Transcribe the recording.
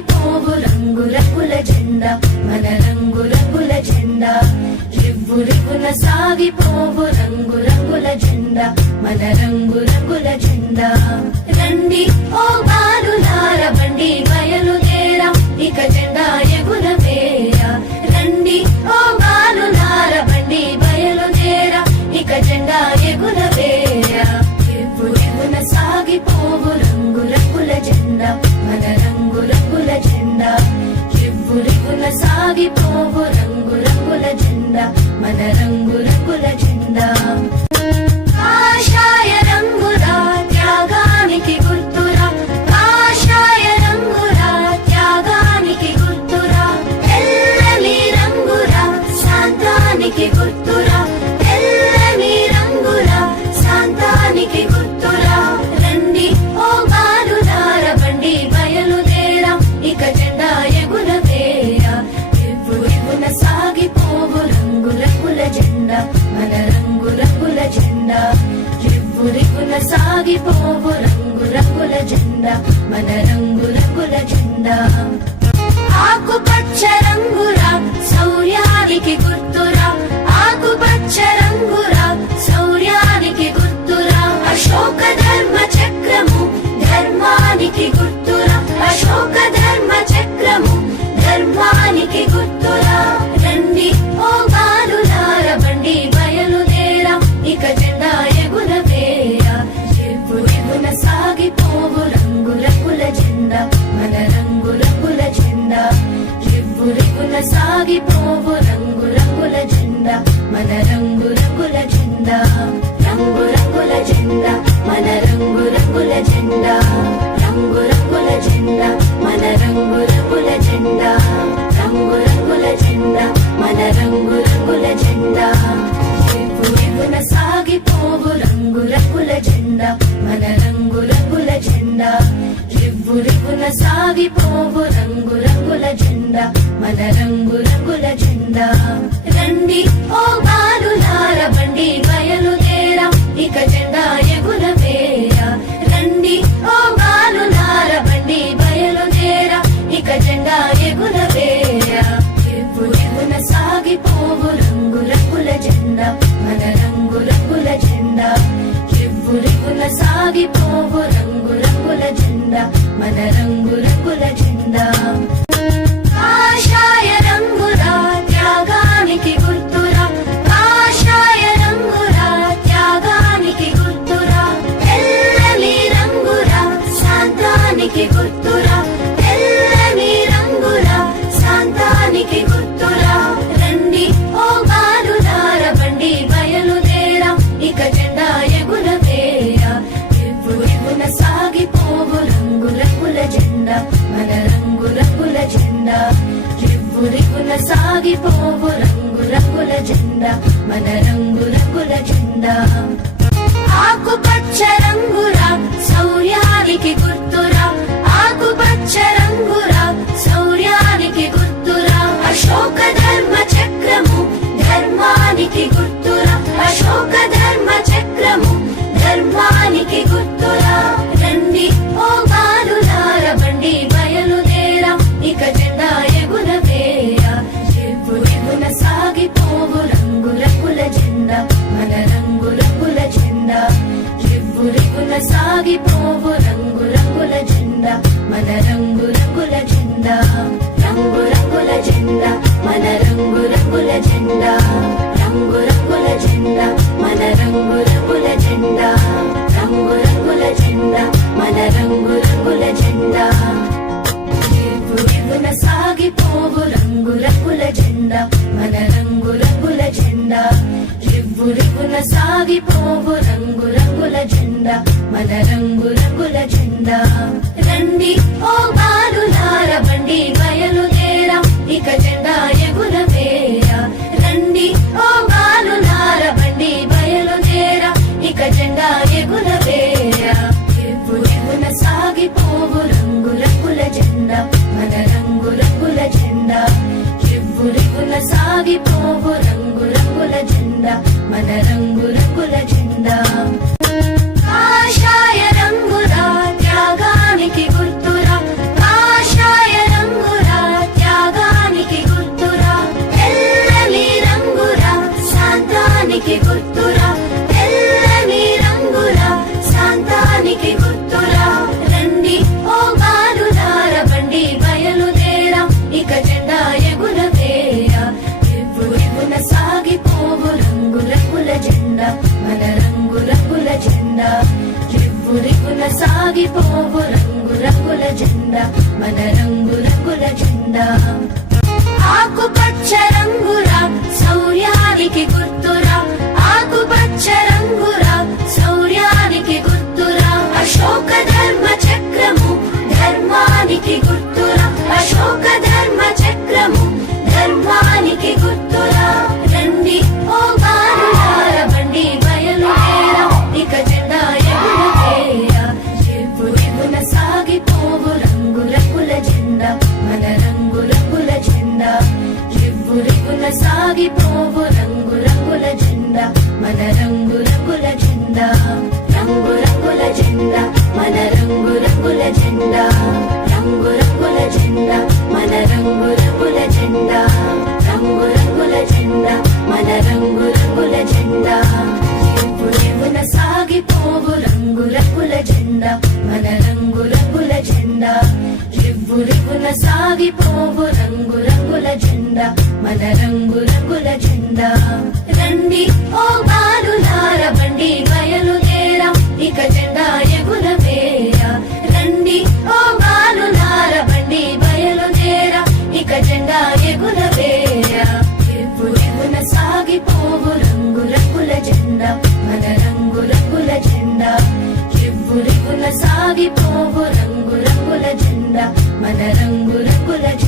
సాగిపోవు రంగు రంగుల జెండా మన రంగు రంగుల జెండా రివ్వు రివ్వున సాగిపోవు రంగు రంగుల జెండా మన రంగు రంగుల జెండా రండి ఓ బాలులార బండి బయలుదేరా ఇక జెండా ఎగురవేరా రండి ఓ బాలులార బండి బయలుదేరా ఇక జెండా ఎగురవేరా రివ్వు రివ్వున సాగిపోవు రంగు రంగుల జెండా మన రంగు రంగుల జెండా రివ్వు రివ్వున సాగిపోవు రంగు రంగుల జెండా మన రంగు రంగుల జెండా కాషాయ రంగురా త్యాగానికి గుర్తురా కాషాయ రంగురా త్యాగానికి గుర్తురా తెల్లని రంగురా శాంతానికి గుర్తురా తెల్లని రంగురా శాంతానికి గుర్తురా రండి ఓ బాలులార బండి బయలుదేరా ఇక జెండా ఎగురవేరా రివ్వు రివ్వున సాగిపోవు రంగు రంగుల జెండా మన రంగు రంగుల జెండా రివ్వు రివ్వున సాగిపోవు రంగు రంగుల జెండా మన రంగు రంగుల జెండా ఆకుపచ్చ రంగురా శౌర్యానికి గుర్తురా ఆకుపచ్చ రంగురా శౌర్యానికి గుర్తురా అశోక ధర్మ చక్రము ధర్మానికి గుర్తురా అశోక ధర్మ చక్రము ధర్మానికి గుర్తురా రండి ఓ బాలులార బండి బయలుదేరా ఇక జెండా ఎగురవేరా రివ్వు రివ్వున సాగిపోవు రంగు రంగుల జెండా మన రంగు రంగుల జెండా రివ్వు రివ్వున సాగిపోవు రంగు రంగుల జెండా మన రంగు రంగుల జెండా రంగు రంగుల జెండా మన రంగు రంగుల జెండా రంగు రంగుల జెండా మన రంగు రంగుల జెండా రంగు రంగుల జెండా మన రంగు రంగుల జెండా రివ్వు రివ్వున సాగిపోవు రంగు రంగుల జెండా మన రంగు రంగుల జెండా రివ్వు రివ్వున సాగిపోవు రంగు రంగుల జెండా మన రంగు రంగుల జెండా రండి ఓ బాలులార బండి బయలుదేరా ఇక జెండా ఎగురవేరా రండి ఓ బాలులార బండి బయలుదేరా ఇక జెండా ఎగురవేరా రివ్వు రివ్వున సాగిపోవు రంగు రంగుల జెండా మన రంగు రంగుల జెండా రివ్వు రివ్వున సాగిపోవు రంగు రంగుల జెండా మన రంగు రంగుల జెండా కాషాయ రంగురా త్యాగానికి గుర్తురా కాషాయ రంగురా త్యాగానికి గుర్తురా తెల్లని రంగురా శాంతానికి గుర్తురా తెల్లని రంగురా శాంతానికి గుర్తురా రండి ఓ బాలులార బండి బయలుదేరా ఇక జెండా ఎగురవేరా రివ్వు రివ్వున సాగిపోవు రంగు రంగుల జెండా మన రంగు రంగుల జెండా రివ్వు రివ్వున సాగిపోవు రంగు రంగుల జెండా మన రంగు రంగుల జెండా ఆకుపచ్చ రంగురా శౌర్యానికి గుర్తురా ఆకుపచ్చ రంగురా శౌర్యానికి గుర్తురా అశోక ధర్మ చక్రము ధర్మానికి గుర్తురా అశోక ధర్మ చక్రము ధర్మానికి గుర్తురా రండి ఓ బాలులార బండి బయలుదేరా ఇక జెండా ఎగురవేరా రివ్వు రివ్వున సాగిపోవు రంగు రంగుల జెండా మన రంగు రంగుల జెండా రివ్వు రివ్వున సాగిపోవు రంగు రంగుల జెండా మన రంగు రంగుల జెండా రంగు రంగుల జెండా మన రంగు రంగుల జెండా రంగు రంగుల జెండా మన రంగు రంగుల జెండా రంగు రంగుల జెండా మన రంగు రంగుల జెండా రివ్వు రివ్వున సాగిపోవు రంగు రంగుల జెండా మన రంగు రంగుల జెండా రివ్వు రివ్వున సాగిపోవు రంగు రంగుల జెండా మన రంగు రంగుల జెండా రండి ఓ బాలులార బండి బయలుదేరా ఇక జెండా ఎగురవేరా రండి ఓ బాలులార బండి బయలుదేరా ఇక జెండా ఎగురవేరా రివ్వు రివ్వున సాగిపోవు రంగు రంగుల జెండా మన రంగు రంగుల జెండా రివ్వు రివ్వున సాగిపోవు రంగు రంగుల జెండా మన రంగు రంగుల జెండా కాషాయ రంగురా త్యాగానికి మన రంగు రంగుల జెండా ఆకుపచ్చ రంగురా శౌర్యానికి గుర్తురా ఆకుపచ్చ రంగురా శౌర్యానికి గుర్తురా అశోక ధర్మ చక్రము ధర్మానికి గుర్తురా అశోక ధర్మ చక్రము ధర్మానికి గుర్తురా రండి ఓ బాలులార బండి బయలుదేరా ఇక జెండా ఎగురవేరా రేపున సాగిపోవు రంగు రంగుల జెండా మన రంగు రంగుల జెండా రివ్వున సాగిపోవు రంగు రంగుల జెండా మన రంగు రంగుల జెండా రంగు రంగుల జెండా మన రంగు రంగుల జెండా రంగు రంగుల జెండా మన రంగు రంగుల జెండా రంగు రంగుల జెండా మన రంగు రంగుల జెండా రివ్వున సాగిపోవు రంగు రంగుల జెండా మన రంగు రంగుల జెండా రివ్వున సాగిపోవు రంగు రంగుల జెండా మన రంగు రంగుల జెండా రండి ఓ బాలులార బండి బయలుదేరా ఇక జెండా ఎగురవేరా రండి ఓ బాలులార బండి బయలుదేరా ఇక జెండా ఎగురవేరా రివ్వున సాగిపోవు రంగు రంగుల జెండా మన రంగు రంగుల జెండా రివ్వున సాగిపోవు రంగు రంగుల జెండా మన రంగు రంగుల జెండా